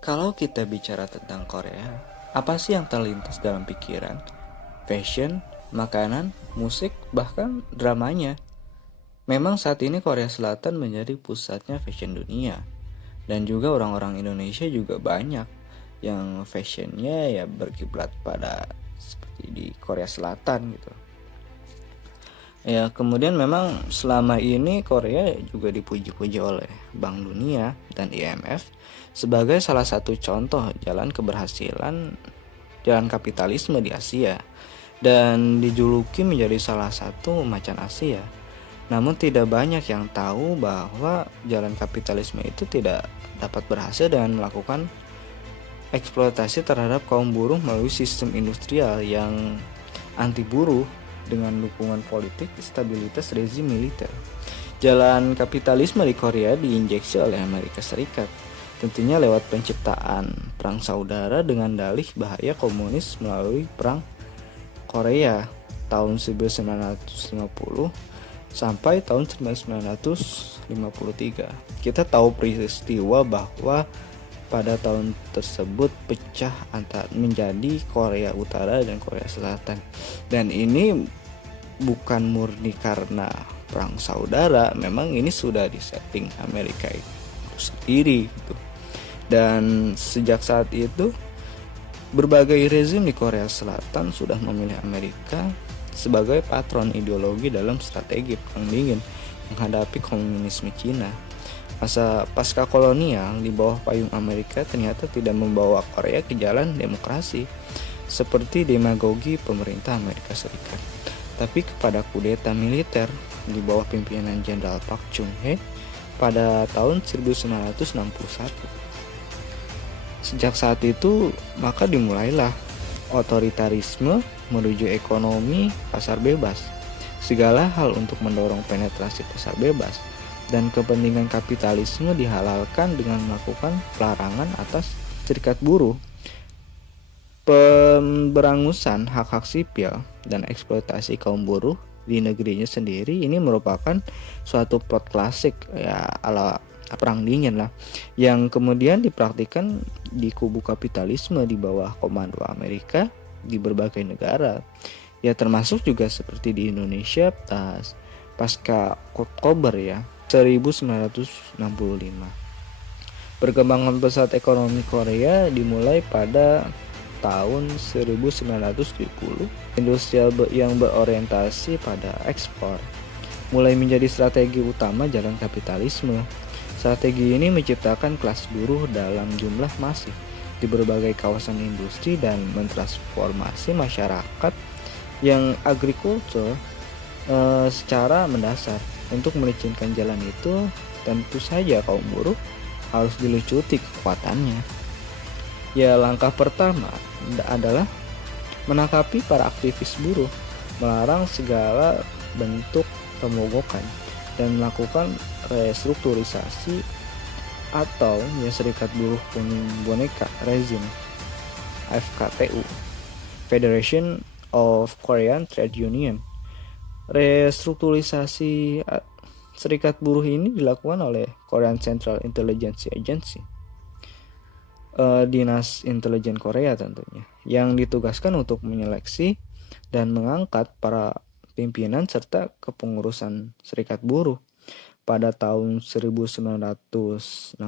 Kalau kita bicara tentang Korea, apa sih yang terlintas dalam pikiran? Fashion, makanan, musik, bahkan dramanya. Memang saat ini Korea Selatan menjadi pusatnya fashion dunia. Dan juga orang-orang Indonesia juga banyak yang fashionnya ya berkiblat pada seperti di Korea Selatan gitu. Ya, kemudian memang selama ini Korea juga dipuji-puji oleh Bank Dunia dan IMF sebagai salah satu contoh jalan keberhasilan jalan kapitalisme di Asia dan dijuluki menjadi salah satu macan Asia. Namun tidak banyak yang tahu bahwa jalan kapitalisme itu tidak dapat berhasil dengan melakukan eksploitasi terhadap kaum buruh melalui sistem industrial yang anti buruh dengan dukungan politik stabilitas rezim militer. Jalan kapitalisme di Korea diinjeksi oleh Amerika Serikat, tentunya lewat penciptaan perang saudara dengan dalih bahaya komunis melalui perang Korea tahun 1950 sampai tahun 1953. Kita tahu peristiwa bahwa pada tahun tersebut pecah antara menjadi Korea Utara dan Korea Selatan. Dan ini bukan murni karena perang saudara, memang ini sudah disetting Amerika itu sendiri gitu. Dan sejak saat itu berbagai rezim di Korea Selatan sudah memilih Amerika sebagai patron ideologi dalam strategi perang dingin menghadapi komunisme Cina. Masa pasca kolonial di bawah payung Amerika ternyata tidak membawa Korea ke jalan demokrasi seperti demagogi pemerintah Amerika Serikat, tapi kepada kudeta militer di bawah pimpinan Jenderal Park Chung-hee pada tahun 1961. Sejak saat itu maka dimulailah otoritarisme menuju ekonomi pasar bebas. Segala hal untuk mendorong penetrasi pasar bebas dan kepentingan kapitalisme dihalalkan dengan melakukan pelarangan atas serikat buruh. Pemberangusan hak-hak sipil dan eksploitasi kaum buruh di negerinya sendiri ini merupakan suatu plot klasik ya ala perang dingin lah, yang kemudian dipraktikkan di kubu kapitalisme di bawah komando Amerika di berbagai negara. Ya termasuk juga seperti di Indonesia pasca Oktober ya 1965. Perkembangan pesat ekonomi Korea dimulai pada tahun 1970. Industrial yang berorientasi pada ekspor mulai menjadi strategi utama jalan kapitalisme. Strategi ini menciptakan kelas buruh dalam jumlah masif di berbagai kawasan industri dan mentransformasi masyarakat yang agrikultur secara mendasar. Untuk melicinkan jalan itu, tentu saja kaum buruh harus dilucuti kekuatannya. Ya, langkah pertama adalah menangkapi para aktivis buruh, melarang segala bentuk pemogokan, dan melakukan restrukturisasi atau ya serikat buruh boneka rezim FKTU, Federation of Korean Trade Union. Restrukturisasi serikat buruh ini dilakukan oleh Korean Central Intelligence Agency, Dinas Intelijen Korea tentunya, yang ditugaskan untuk menyeleksi dan mengangkat para pimpinan serta kepengurusan serikat buruh. Pada tahun 1963,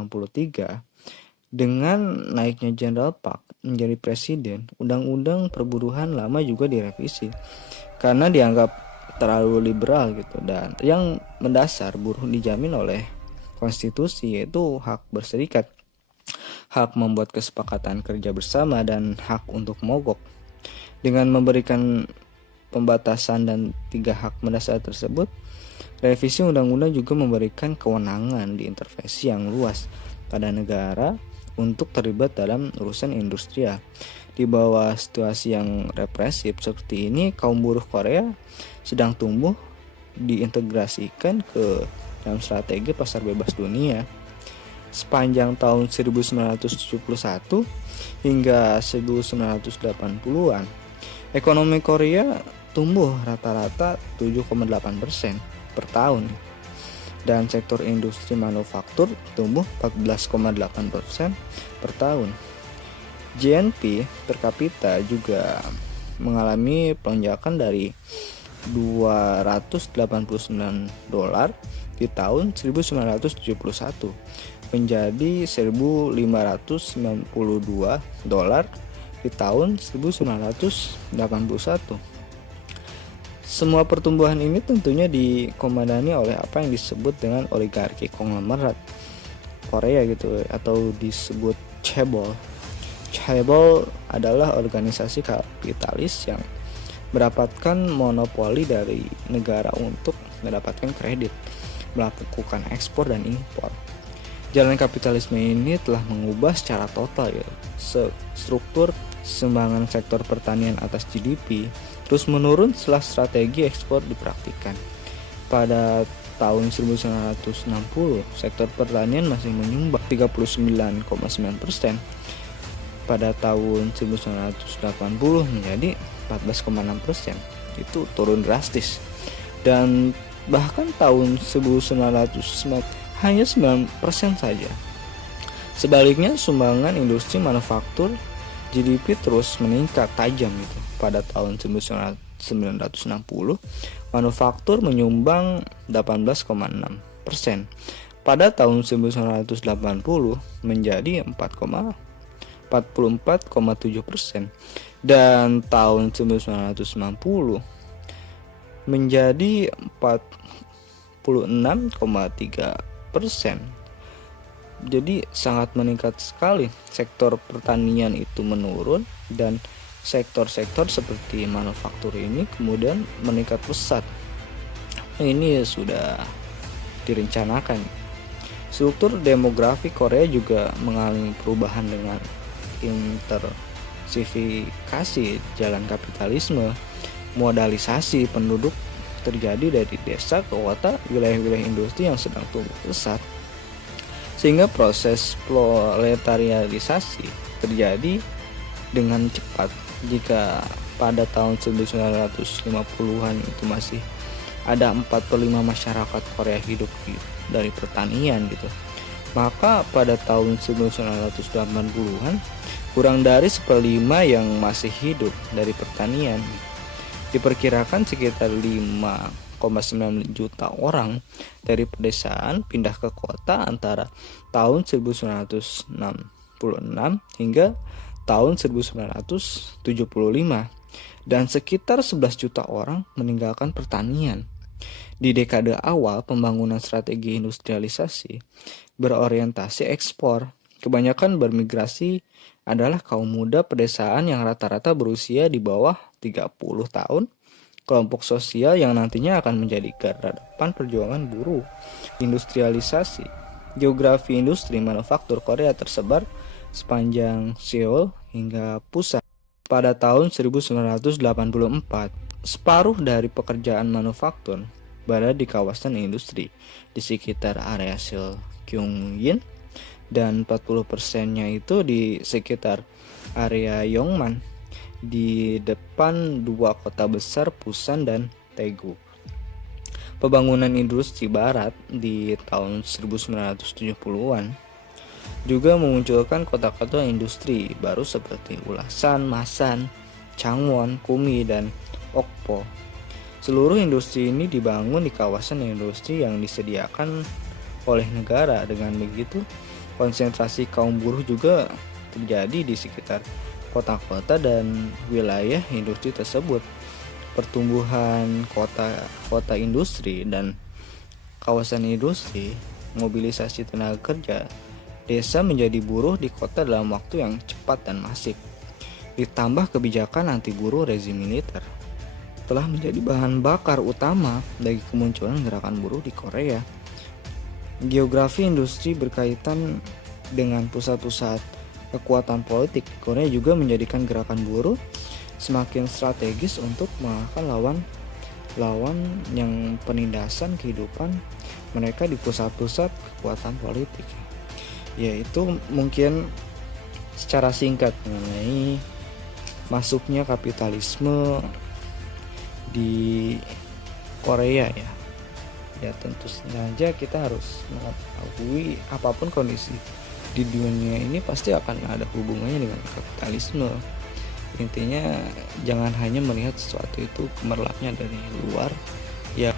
dengan naiknya Jenderal Park menjadi presiden, undang-undang perburuhan lama juga direvisi karena dianggap terlalu liberal gitu, dan yang mendasar buruh dijamin oleh konstitusi, yaitu hak berserikat, hak membuat kesepakatan kerja bersama, dan hak untuk mogok. Dengan memberikan pembatasan dan 3 hak mendasar tersebut, revisi undang-undang juga memberikan kewenangan di intervensi yang luas pada negara untuk terlibat dalam urusan industrial. Di bawah situasi yang represif seperti ini, kaum buruh Korea sedang tumbuh diintegrasikan ke dalam strategi pasar bebas dunia. Sepanjang tahun 1971 hingga 1980-an, ekonomi Korea tumbuh rata-rata 7,8% per tahun. dan sektor industri manufaktur tumbuh 14,8% per tahun. GNP per kapita juga mengalami lonjakan dari $289 di tahun 1971 menjadi $1.592 di tahun 1981. Semua pertumbuhan ini tentunya dikomandani oleh apa yang disebut dengan oligarki konglomerat Korea gitu, atau disebut chaebol. Chaebol adalah organisasi kapitalis yang mendapatkan monopoli dari negara untuk mendapatkan kredit, melakukan ekspor dan impor. Jalan kapitalisme ini telah mengubah secara total struktur sumbangan sektor pertanian atas GDP terus menurun setelah strategi ekspor dipraktikkan. Pada tahun 1960, sektor pertanian masih menyumbang 39,9%. Pada tahun 1980 menjadi 14,6%. Itu turun drastis. Dan bahkan tahun 1990 hanya 9% saja. Sebaliknya, sumbangan industri manufaktur GDP terus meningkat tajam gitu. Pada tahun 1960, manufaktur menyumbang 18,6%. Pada tahun 1980 menjadi 44,7%, dan tahun 1990 menjadi 46,3%. Jadi sangat meningkat sekali. Sektor pertanian itu menurun dan sektor-sektor seperti manufaktur ini kemudian meningkat pesat. Ini sudah direncanakan. Struktur demografi Korea juga mengalami perubahan dengan intensifikasi jalan kapitalisme. Modalisasi penduduk terjadi dari desa ke kota, wilayah-wilayah industri yang sedang tumbuh pesat, sehingga proses proletarianisasi terjadi dengan cepat. Jika pada tahun 1950-an itu masih ada 4/5 masyarakat Korea hidup dari pertanian gitu, maka pada tahun 1980-an kurang dari 1/5 yang masih hidup dari pertanian. Diperkirakan sekitar 5,9 juta orang dari pedesaan pindah ke kota antara tahun 1966 hingga tahun 1975, dan sekitar 11 juta orang meninggalkan pertanian. Di dekade awal pembangunan strategi industrialisasi berorientasi ekspor, kebanyakan bermigrasi adalah kaum muda pedesaan yang rata-rata berusia di bawah 30 tahun, kelompok sosial yang nantinya akan menjadi garda depan perjuangan buruh. Industrialisasi. Geografi industri manufaktur Korea tersebar sepanjang Seoul hingga Busan. Pada tahun 1984, separuh dari pekerjaan manufaktur berada di kawasan industri di sekitar area Seoul, Kyungin, dan 40%-nya itu di sekitar area Yongman, di depan dua kota besar Busan dan Daegu. Pembangunan industri barat di tahun 1970-an juga memunculkan kota-kota industri baru seperti Ulsan, Masan, Changwon, Gumi, dan Okpo. Seluruh industri ini dibangun di kawasan industri yang disediakan oleh negara. Dengan begitu, konsentrasi kaum buruh juga terjadi di sekitar kota-kota dan wilayah industri tersebut. Pertumbuhan kota industri dan kawasan industri, mobilisasi tenaga kerja desa menjadi buruh di kota dalam waktu yang cepat dan masif, ditambah kebijakan anti buruh rezim militer, telah menjadi bahan bakar utama bagi kemunculan gerakan buruh di Korea. Geografi industri berkaitan dengan pusat-pusat kekuatan politik. Korea juga menjadikan gerakan buruh semakin strategis untuk mengalahkan lawan yang penindasan kehidupan mereka di pusat-pusat kekuatan politik. Yaitu mungkin secara singkat mengenai masuknya kapitalisme di Korea ya. Ya tentu saja kita harus mengetahui apapun kondisi di dunia ini pasti akan ada hubungannya dengan kapitalisme. Intinya jangan hanya melihat sesuatu itu gemerlapnya dari luar, ya